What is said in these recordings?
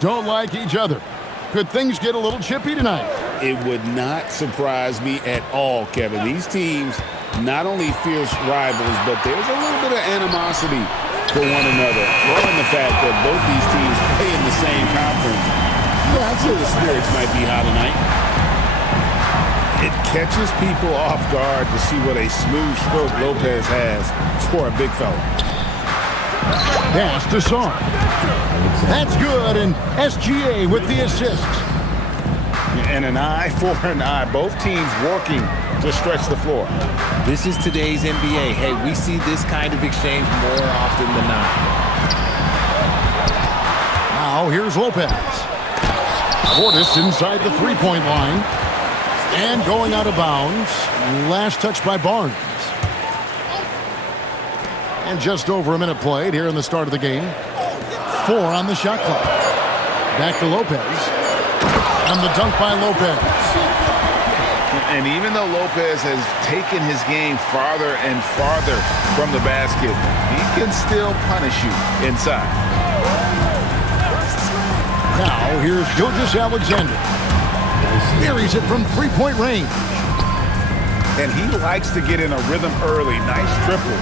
don't like each other. Could things get a little chippy tonight? It would not surprise me at all, Kevin. These teams not only fierce rivals, but there's a little bit of animosity for one another. Throw in the fact that both these teams play in the same conference. Yeah, I'd say the spirits might be high tonight. It catches people off guard to see what a smooth stroke Lopez has for a big fella. Pass to Sarr. That's good, and SGA with the assist. And an eye for an eye. Both teams working to stretch the floor. This is today's NBA. Hey, we see this kind of exchange more often than not. Now here's Lopez. Portis inside the three-point line. And going out of bounds. Last touch by Barnes. And just over a minute played here in the start of the game. 4 on the shot clock. Back to Lopez. And the dunk by Lopez. And even though Lopez has taken his game farther and farther from the basket, he can still punish you inside. Now here's Gilgeous-Alexander. Buries it from three-point range. And he likes to get in a rhythm early. Nice triple.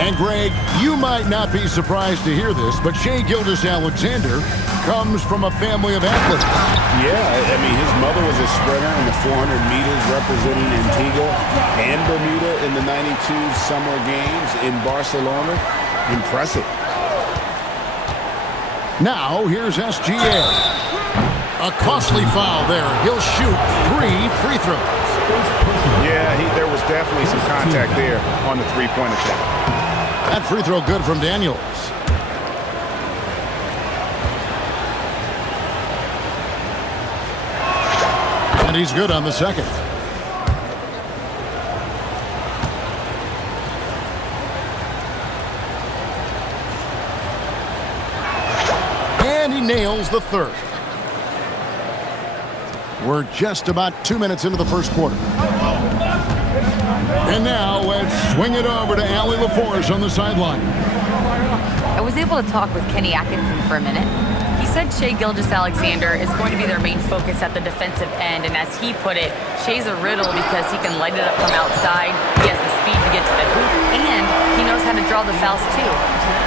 And Greg, you might not be surprised to hear this, but Shai Gilgeous-Alexander comes from a family of athletes. Yeah, I mean, his mother was a sprinter in the 400 meters representing Antigua and Bermuda in the 92 Summer Games in Barcelona. Impressive. Now here's SGA. A costly foul there. He'll shoot 3 free throws. Yeah, there was definitely some contact there on the three-point attack. That free throw good from Daniels. And he's good on the second. And he nails the third. We're just about 2 minutes into the first quarter. And now let's swing it over to Allie LaForce on the sideline. I was able to talk with Kenny Atkinson for a minute. He said Shai Gilgeous-Alexander is going to be their main focus at the defensive end, and as he put it, Shai's a riddle because he can light it up from outside, he has the speed to get to the hoop, and he knows how to draw the fouls too.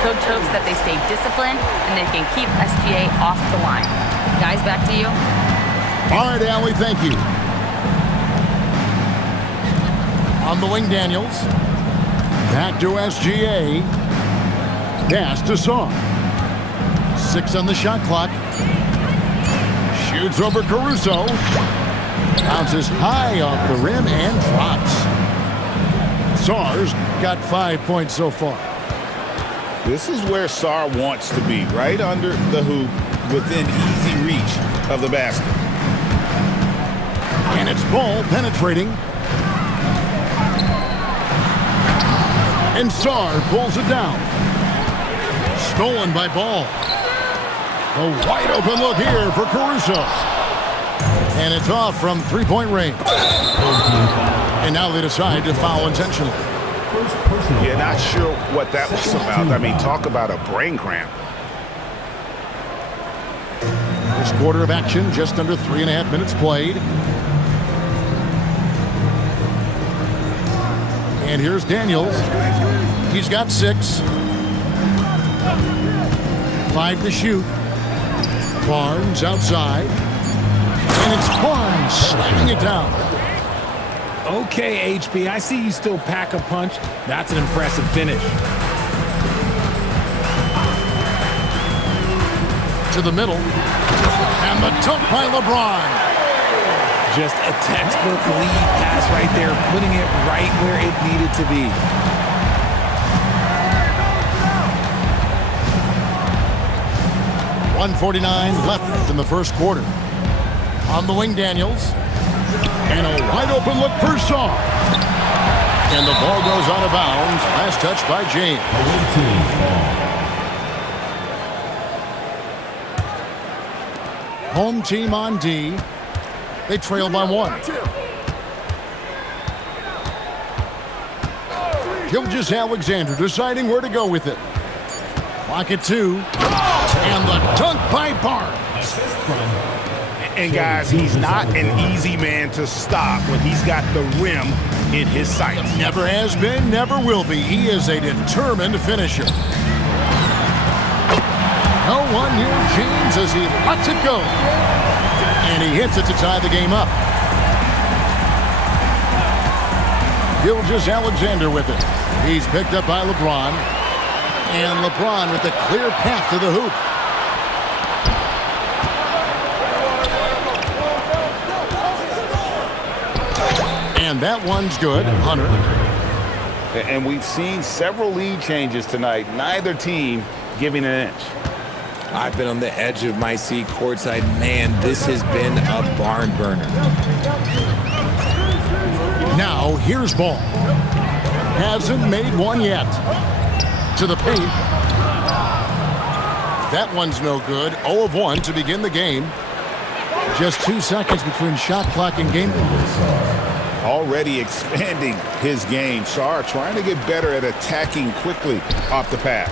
Coach hopes that they stay disciplined and they can keep SGA off the line. Guys, back to you. All right, Allie, thank you. On the wing, Daniels. Back to SGA. Pass to Sarr. 6 on the shot clock. Shoots over Caruso. Bounces high off the rim and drops. Sarr's got 5 points so far. This is where Sarr wants to be, right under the hoop, within easy reach of the basket. And it's Ball penetrating. And Sarr pulls it down. Stolen by Ball. A wide open look here for Caruso. And it's off from three-point range. And now they decide to foul intentionally. Yeah, not sure what that was about. I mean, talk about a brain cramp. First quarter of action, just under 3.5 minutes played. And here's Daniels. He's got 6. 5 to shoot. Barnes outside. And it's Barnes slamming it down. Okay, HB, I see you still pack a punch. That's an impressive finish. To the middle. And the dunk by LeBron. Just a textbook lead pass right there, putting it right where it needed to be. .149 left in the first quarter. On the wing, Daniels. And a wide open look for Sarr. And the ball goes out of bounds. Last touch by James. Home team on D. They trail by 1. Gilgeous-Alexander deciding where to go with it. Clock at 2. And the dunk by Barnes. And guys, he's not an easy man to stop when he's got the rim in his sights. Never has been, never will be. He is a determined finisher. No one near James as he lets it go. And he hits it to tie the game up. Gilgeous-Alexander with it. He's picked up by LeBron. And LeBron with the clear path to the hoop. And that one's good. Hunter. And we've seen several lead changes tonight. Neither team giving an inch. I've been on the edge of my seat courtside. Man, this has been a barn burner. Now, here's Ball. Hasn't made one yet. To the paint. That one's no good. 0 of 1 to begin the game. Just 2 seconds between shot clock and game clock. Already expanding his game. Sarr trying to get better at attacking quickly off the pass.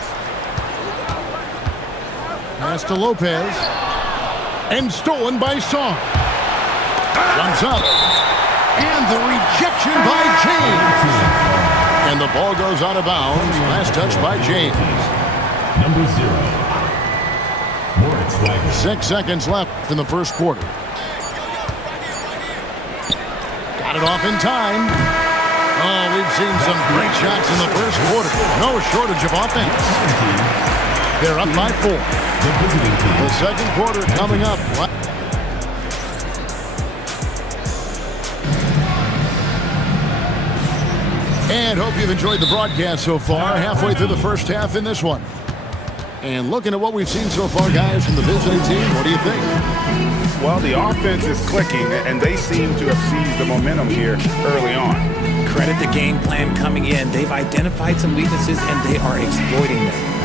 Pass to Lopez. And stolen by Sarr. Jumps up. And the rejection by James. And the ball goes out of bounds. Last touch by James. Number 0. 6 seconds left in the first quarter. Got it off in time. Oh, we've seen some great shots in the first quarter. No shortage of offense. They're up by 4. The second quarter coming up. And hope you've enjoyed the broadcast so far. Halfway through the first half in this one. And looking at what we've seen so far, guys, from the visiting team, what do you think? Well, the offense is clicking, and they seem to have seized the momentum here early on. Credit the game plan coming in. They've identified some weaknesses, and they are exploiting them.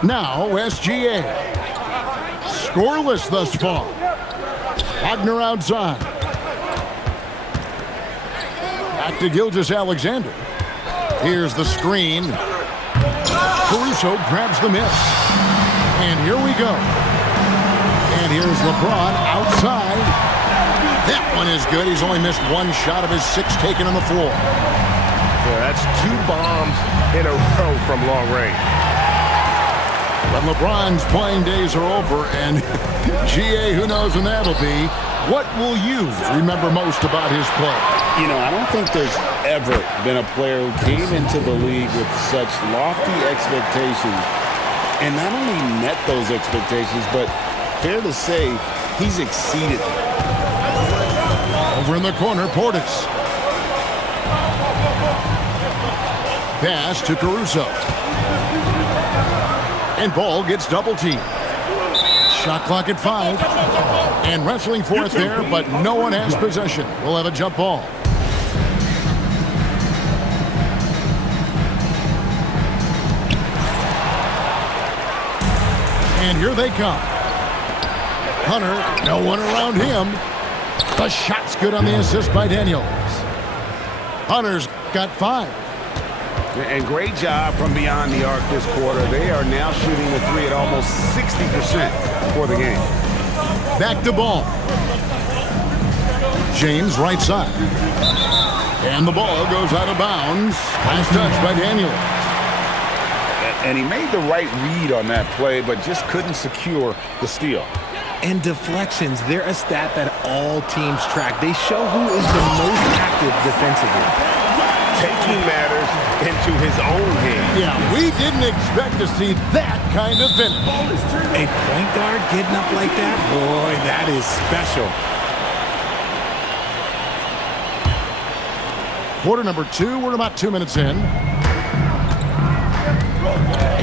Now, SGA. Scoreless thus far. Wagner outside. Back to Gilgeous-Alexander. Here's the screen. Caruso grabs the miss. And here we go. And here's LeBron outside. That one is good. He's only missed 1 shot of his 6 taken on the floor. Yeah, that's 2 bombs in a row from long range. But LeBron's playing days are over, and GA, who knows when that'll be. What will you remember most about his play? You know, I don't think there's ever been a player who came into the league with such lofty expectations and not only met those expectations, but fair to say, he's exceeded them. Over in the corner, Portis. Pass to Caruso. And Ball gets double teamed. Shot clock at 5. And wrestling for it there, but no one has possession. We'll have a jump ball. And here they come. Hunter, no one around him. The shot's good on the assist by Daniels. Hunter's got 5. And great job from beyond the arc this quarter. They are now shooting the 3 at almost 60% for the game. Back to Ball. James right side. And the ball goes out of bounds. Last touch by Daniels. And he made the right read on that play, but just couldn't secure the steal. And deflections, they're a stat that all teams track. They show who is the most active defensively. Taking matters into his own hands. Yeah, we didn't expect to see that kind of finish. A point guard getting up like that? Boy, that is special. Quarter number 2, we're about 2 minutes in.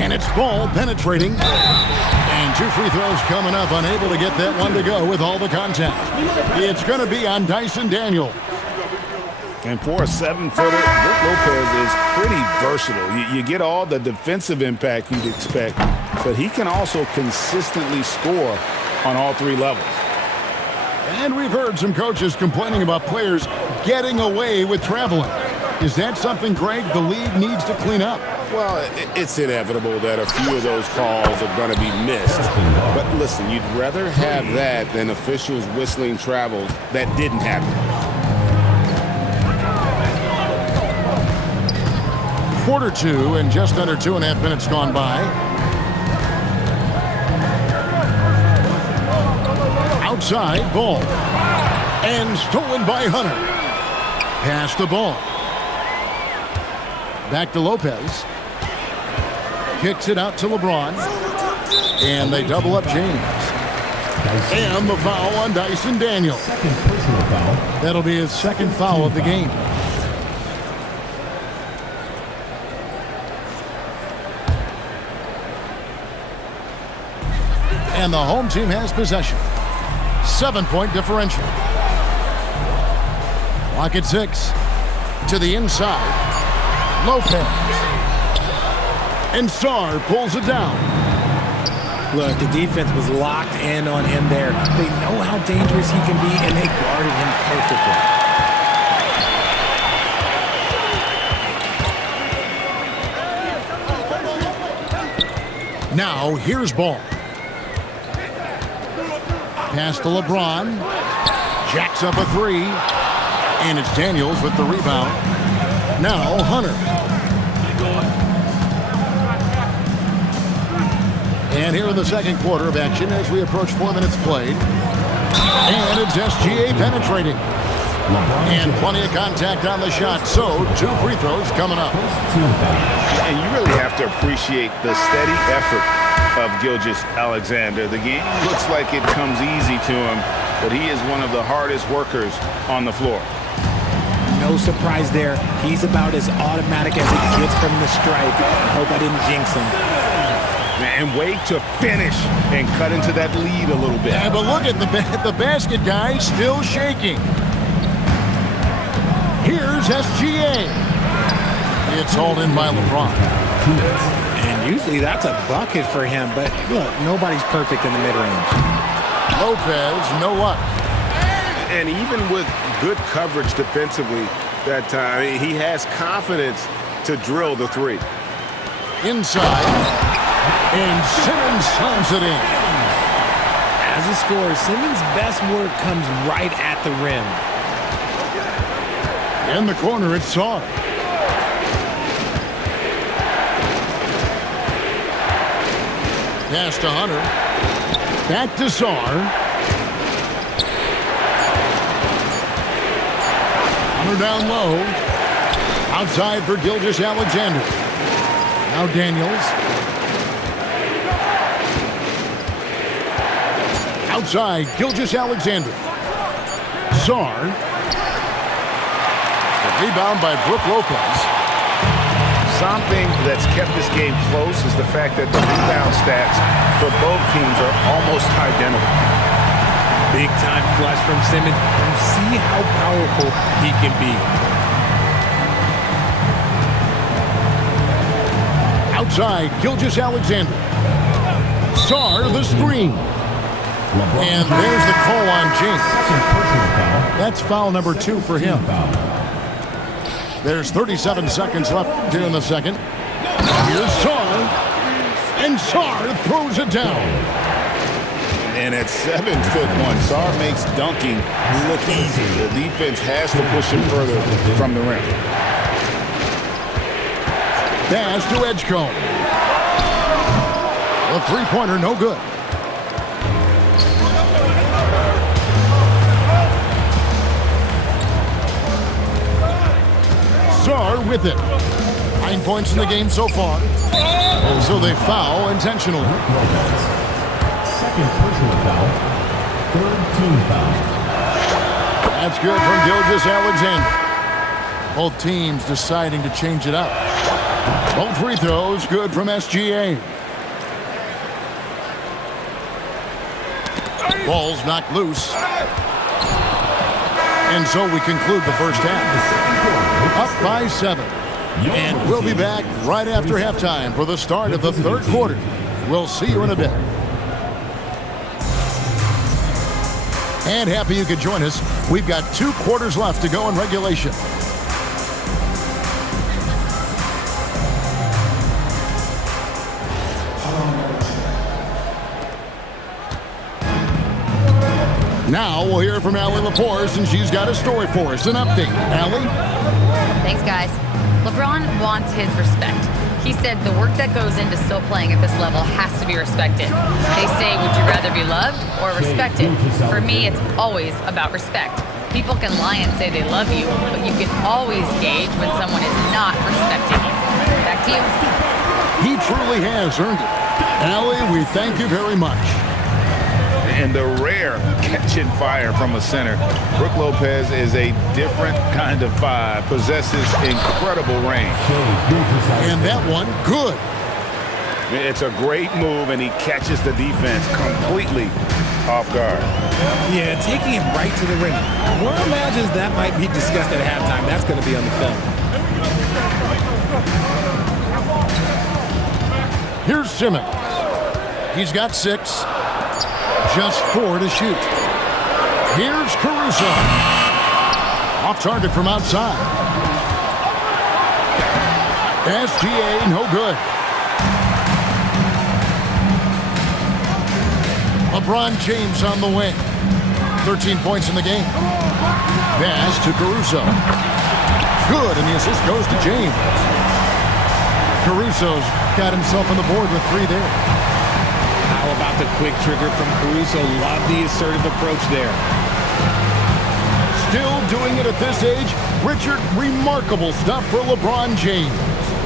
And it's ball penetrating. And 2 free throws coming up, unable to get that one to go with all the contact. It's going to be on Dyson Daniel. And for a 7-footer, Brook Lopez is pretty versatile. You get all the defensive impact you'd expect, but he can also consistently score on all 3 levels. And we've heard some coaches complaining about players getting away with traveling. Is that something, Greg, the league needs to clean up? Well, it's inevitable that a few of those calls are going to be missed. But listen, you'd rather have that than officials whistling travels that didn't happen. Quarter 2 and just under 2.5 minutes gone by. Outside ball. And stolen by Hunter. Pass the ball. Back to Lopez. Kicks it out to LeBron. And they double up James. And the foul on Dyson Daniel. Second personal foul. That'll be his second foul of the game. And the home team has possession. 7-point differential. Lock at 6. To the inside. Lopez. And Sarr pulls it down. Look, the defense was locked in on him there. They know how dangerous he can be, and they guarded him perfectly. Now, here's ball. Pass to LeBron. Jacks up a 3. And it's Daniels with the rebound. Now, Hunter. And here in the second quarter of action as we approach 4 minutes played. And it's SGA penetrating. And plenty of contact on the shot. So, 2 free throws coming up. And you really have to appreciate the steady effort of Gilgeous-Alexander. The game looks like it comes easy to him, but he is one of the hardest workers on the floor. No surprise there. He's about as automatic as it gets from the stripe. I hope I didn't jinx him. And wait to finish and cut into that lead a little bit. Yeah, but look at the basket guy still shaking. Here's SGA. It's hauled in by LeBron. And usually that's a bucket for him, but look, nobody's perfect in the mid-range. Lopez, no luck. And even with good coverage defensively that time, he has confidence to drill the 3. Inside. And Simmons slams it in. As a scorer, Simmons' best work comes right at the rim. In the corner, it's Sarr. Pass to Hunter. Back to Sarr. Hunter down low. Outside for Gilgeous-Alexander. Now Daniels. Outside, Gilgeous-Alexander. Sarr. The rebound by Brook Lopez. Something that's kept this game close is the fact that the rebound stats for both teams are almost identical. Big time flush from Simmons. You see how powerful he can be. Outside, Gilgeous-Alexander. Sarr, the screen. And there's the call on James. That's foul number 2 for him. There's 37 seconds left here in the second. Here's Sarr. And Sarr throws it down. And at 7'1", Sarr makes dunking look easy. The defense has to push him further from the rim. Pass to Edgecombe. The three-pointer, no good. Sarr with it. 9 points in the game so far. And so they foul intentionally. Second personal foul. Third team foul. That's good from Gilgeous-Alexander. Both teams deciding to change it up. Both free throws good from SGA. Ball's knocked loose. And so we conclude the first half. Up by 7. And we'll be back right after halftime for the start of the third quarter. We'll see you in a bit. And happy you could join us. We've got 2 quarters left to go in regulation. Now we'll hear from Allie LaForce, and she's got a story for us. An update. Allie? Thanks, guys. LeBron wants his respect. He said the work that goes into still playing at this level has to be respected. They say, would you rather be loved or respected? For me, it's always about respect. People can lie and say they love you, but you can always gauge when someone is not respecting you. Back to you. He truly has earned it. Allie, we thank you very much. And the rare catching fire from a center. Brook Lopez is a different kind of vibe, possesses incredible range. And that one, good. It's a great move, and he catches the defense completely off guard. Yeah, taking him right to the ring. One imagines that might be discussed at halftime. That's going to be on the film. Here's Simmons. He's got 6. Just 4 to shoot. Here's Caruso. Off target from outside. SGA, no good. LeBron James on the wing. 13 points in the game. Pass to Caruso. Good, and the assist goes to James. Caruso's got himself on the board with 3 there. How about the quick trigger from Caruso? Love the assertive approach there. Still doing it at this age. Richard, remarkable stuff for LeBron James.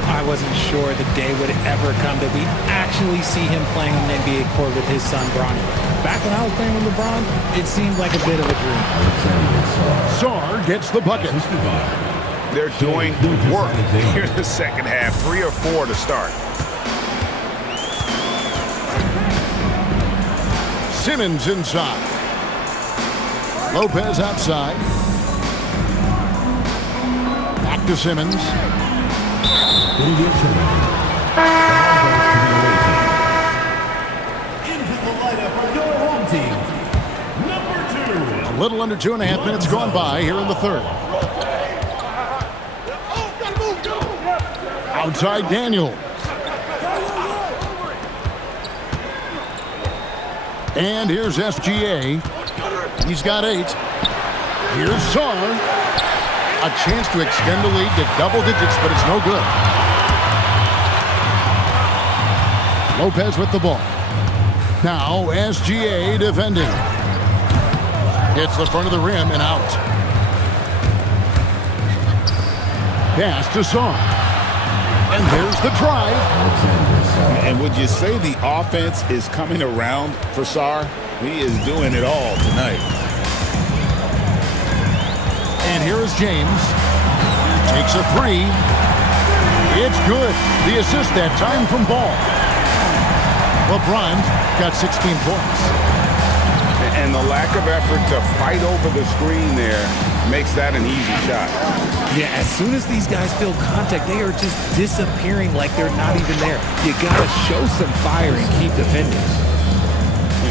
I wasn't sure the day would ever come that we actually see him playing on an NBA court with his son, Bronny. Back when I was playing with LeBron, it seemed like a bit of a dream. Sarr gets the bucket. They're doing work here in the second half. 3 or 4 to start. Simmons inside. Lopez outside. Back to Simmons. Into the lineup for your home team, number 2. A little under 2.5 minutes gone by here in the third. Outside Daniel. And here's SGA. He's got 8. Here's Sarr. A chance to extend the lead to double digits, but it's no good. Lopez with the ball. Now SGA defending. Hits the front of the rim and out. Pass to Sarr. And there's the drive. And would you say the offense is coming around for Sarr? He is doing it all tonight. And here is James. Takes a 3. It's good. The assist that time from Ball. LeBron got 16 points. And the lack of effort to fight over the screen there makes that an easy shot. Yeah, as soon as these guys feel contact, they are just disappearing like they're not even there. You gotta show some fire and keep defending.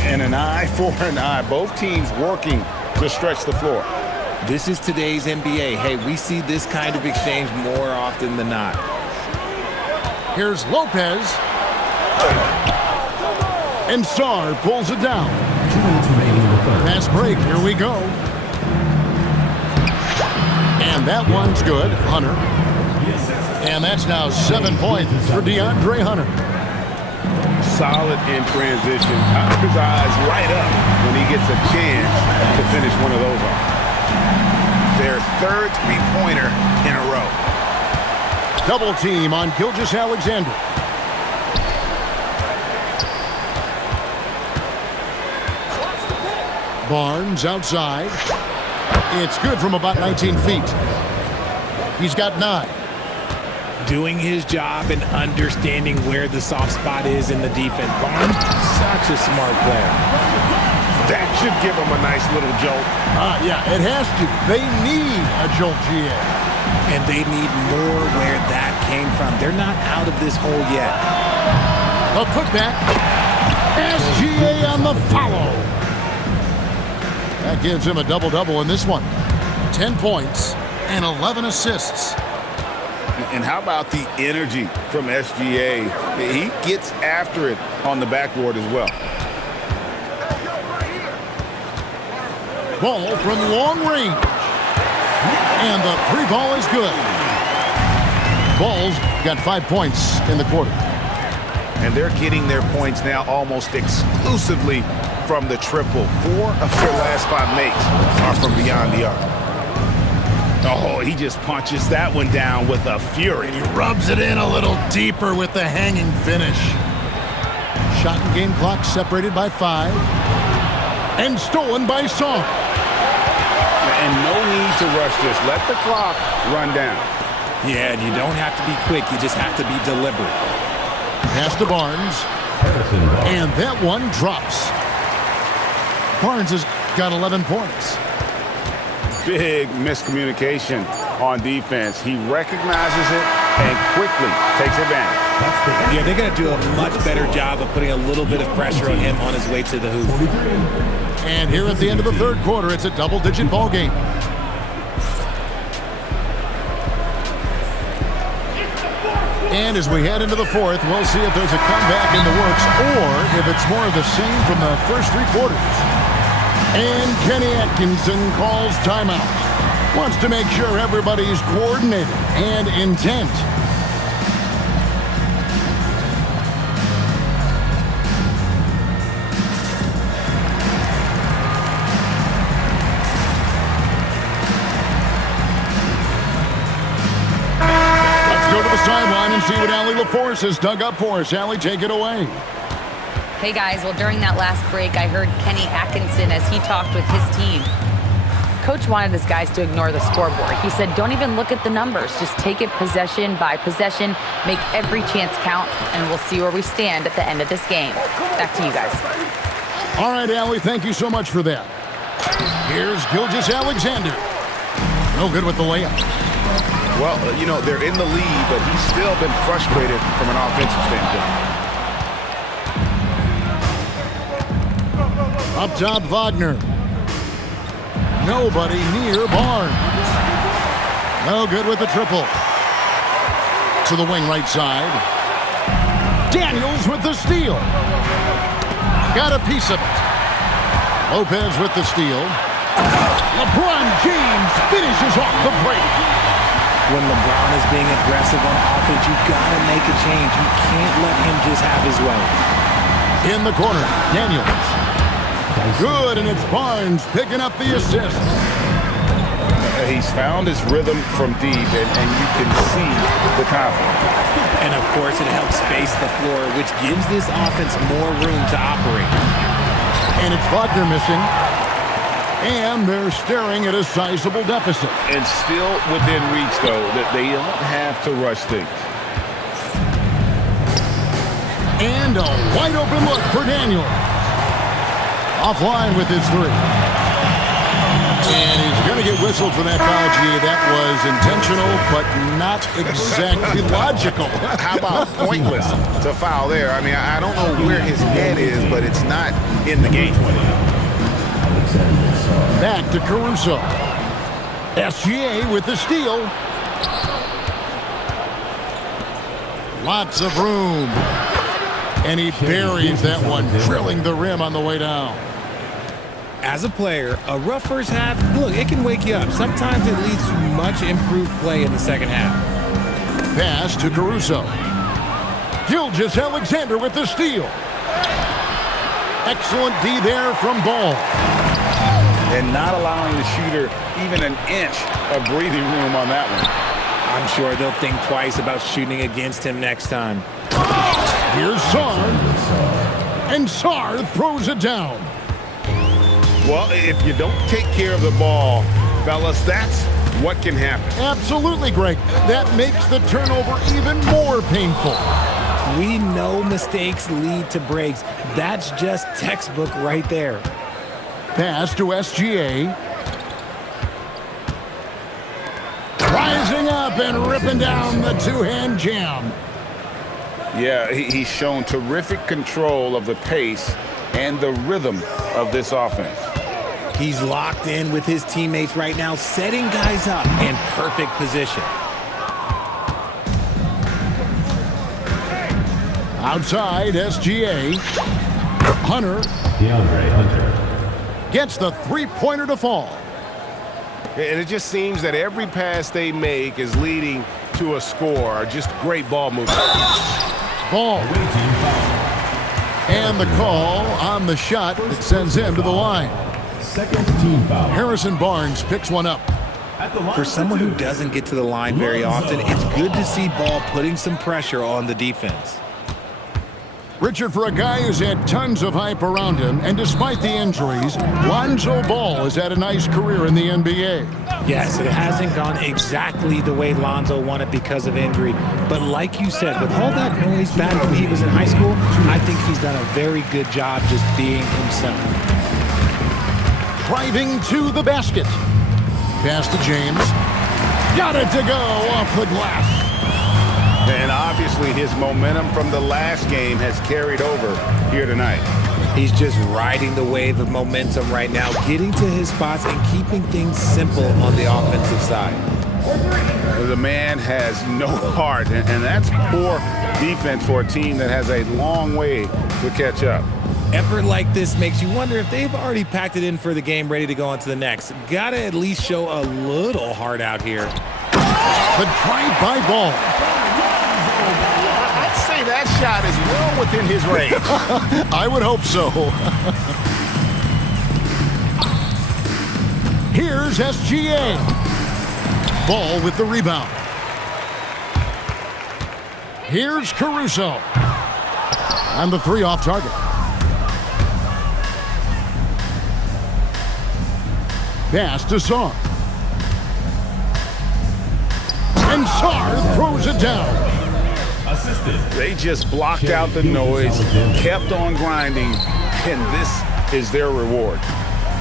And an eye for an eye. Both teams working to stretch the floor. This is today's NBA. Hey, we see this kind of exchange more often than not. Here's Lopez. And Sarr pulls it down. 2 minutes remaining in the third. Fast break. Here we go. And that one's good. Hunter. And that's now 7 points for DeAndre Hunter. Solid in transition. Hunter's eyes light up when he gets a chance to finish one of those off. Their third three-pointer in a row. Double team on Gilgeous-Alexander. Barnes outside. It's good from about 19 feet. He's got 9. doing his job and understanding where the soft spot is in the defense. Barnes, such a smart player. That should give him a nice little jolt. Yeah, it has to. They need a jolt, GA. And they need more where that came from. They're not out of this hole yet. A putback. SGA on the follow. That gives him a double-double in this one. 10 points and 11 assists. And how about the energy from SGA? He gets after it on the backboard as well. Ball from long range. And the three ball is good. Ball's got 5 points in the quarter. And they're getting their points now almost exclusively from the triple. 4 of their last 5 makes are from beyond the arc. Oh, he just punches that one down with a fury. He rubs it in a little deeper with the hanging finish. Shot and game clock separated by 5. And stolen by Song. And no need to rush this. Let the clock run down. Yeah, and you don't have to be quick. You just have to be deliberate. Pass to Barnes. And that one drops. Barnes has got 11 points. Big miscommunication on defense. He recognizes it and quickly takes advantage. Yeah, they got to do a much better job of putting a little bit of pressure on him on his way to the hoop. And here at the end of the third quarter, it's a double-digit ball game. And as we head into the fourth, we'll see if there's a comeback in the works or if it's more of the same from the first 3 quarters. And Kenny Atkinson calls timeout. Wants to make sure everybody's coordinated and intent. Let's go to the sideline and see what Allie LaForce has dug up for us. Allie, take it away. Hey guys, well during that last break, I heard Kenny Atkinson as he talked with his team. Coach wanted his guys to ignore the scoreboard. He said, don't even look at the numbers. Just take it possession by possession, make every chance count, and we'll see where we stand at the end of this game. Back to you guys. All right, Allie, thank you so much for that. Here's Gilgeous-Alexander. No good with the layup. Well, you know, they're in the lead, but he's still been frustrated from an offensive standpoint. Up top, Wagner. Nobody near Barnes. No good with the triple. To the wing right side. Daniels with the steal. Got a piece of it. Lopez with the steal. LeBron James finishes off the break. When LeBron is being aggressive on offense, you got to make a change. You can't let him just have his way. In the corner, Daniels. Good, and it's Barnes picking up the assist. He's found his rhythm from deep, and you can see the confidence. And, of course, it helps space the floor, which gives this offense more room to operate. And it's Wagner missing. And they're staring at a sizable deficit. And still within reach, though, that they don't have to rush things. And a wide-open look for Daniels. Offline with his 3. And he's going to get whistled for that foul, G. That was intentional, but not exactly logical. How about pointless to foul there? I mean, I don't know where his head is, but it's not in the game. Back to Caruso. SGA with the steal. Lots of room. And he buries that one, drilling the rim on the way down. As a player, a rough first half, look, it can wake you up. Sometimes it leads to much improved play in the second half. Pass to Caruso. Gilgeous-Alexander with the steal. Excellent D there from Ball. And not allowing the shooter even an inch of breathing room on that one. I'm sure they'll think twice about shooting against him next time. Here's Sarr. And Sarr throws it down. Well, if you don't take care of the ball, fellas, that's what can happen. Absolutely, Greg. That makes the turnover even more painful. We know mistakes lead to breaks. That's just textbook right there. Pass to SGA. Rising up and ripping down the two-hand jam. Yeah, he's shown terrific control of the pace and the rhythm of this offense. He's locked in with his teammates right now, setting guys up in perfect position. Outside, SGA. Hunter gets the three-pointer to fall. And it just seems that every pass they make is leading to a score. Just great ball movement. Ball. And the call on the shot that sends him to the line. Second team foul. Harrison Barnes picks one up. For someone who doesn't get to the line very often, it's good to see Ball putting some pressure on the defense. Richard, for a guy who's had tons of hype around him, and despite the injuries, Lonzo Ball has had a nice career in the NBA. Yes, it hasn't gone exactly the way Lonzo wanted because of injury. But like you said, with all that noise back when he was in high school, I think he's done a very good job just being himself. Driving to the basket. Pass to James. Got it to go off the glass. And obviously his momentum from the last game has carried over here tonight. He's just riding the wave of momentum right now, getting to his spots and keeping things simple on the offensive side. The man has no heart, and that's poor defense for a team that has a long way to catch up. Effort like this makes you wonder if they've already packed it in for the game, ready to go on to the next. Gotta at least show a little heart out here. The drive-by Ball. I'd say that shot is well within his range. I would hope so. Here's SGA. Ball with the rebound. Here's Caruso. And the three off target. Pass to Sarr. And Sarr throws it down. Assisted. They just blocked out the noise, kept on grinding, and this is their reward.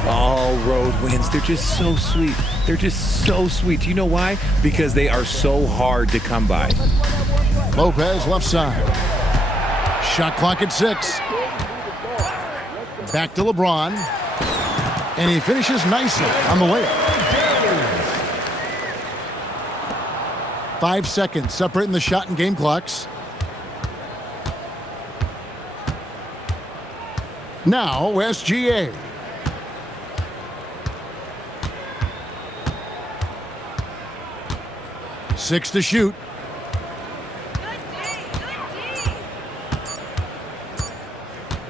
All road wins. They're just so sweet. They're just so sweet. You know why? Because they are so hard to come by. Lopez left side. Shot clock at 6. Back to LeBron. And he finishes nicely on the layup. 5 seconds separating the shot and game clocks. Now SGA. Six to shoot.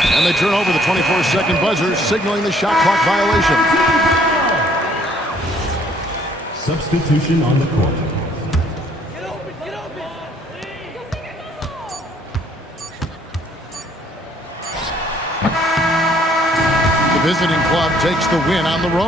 And they turn over the 24-second buzzer, signaling the shot clock violation. Substitution on the court. The visiting club takes the win on the road.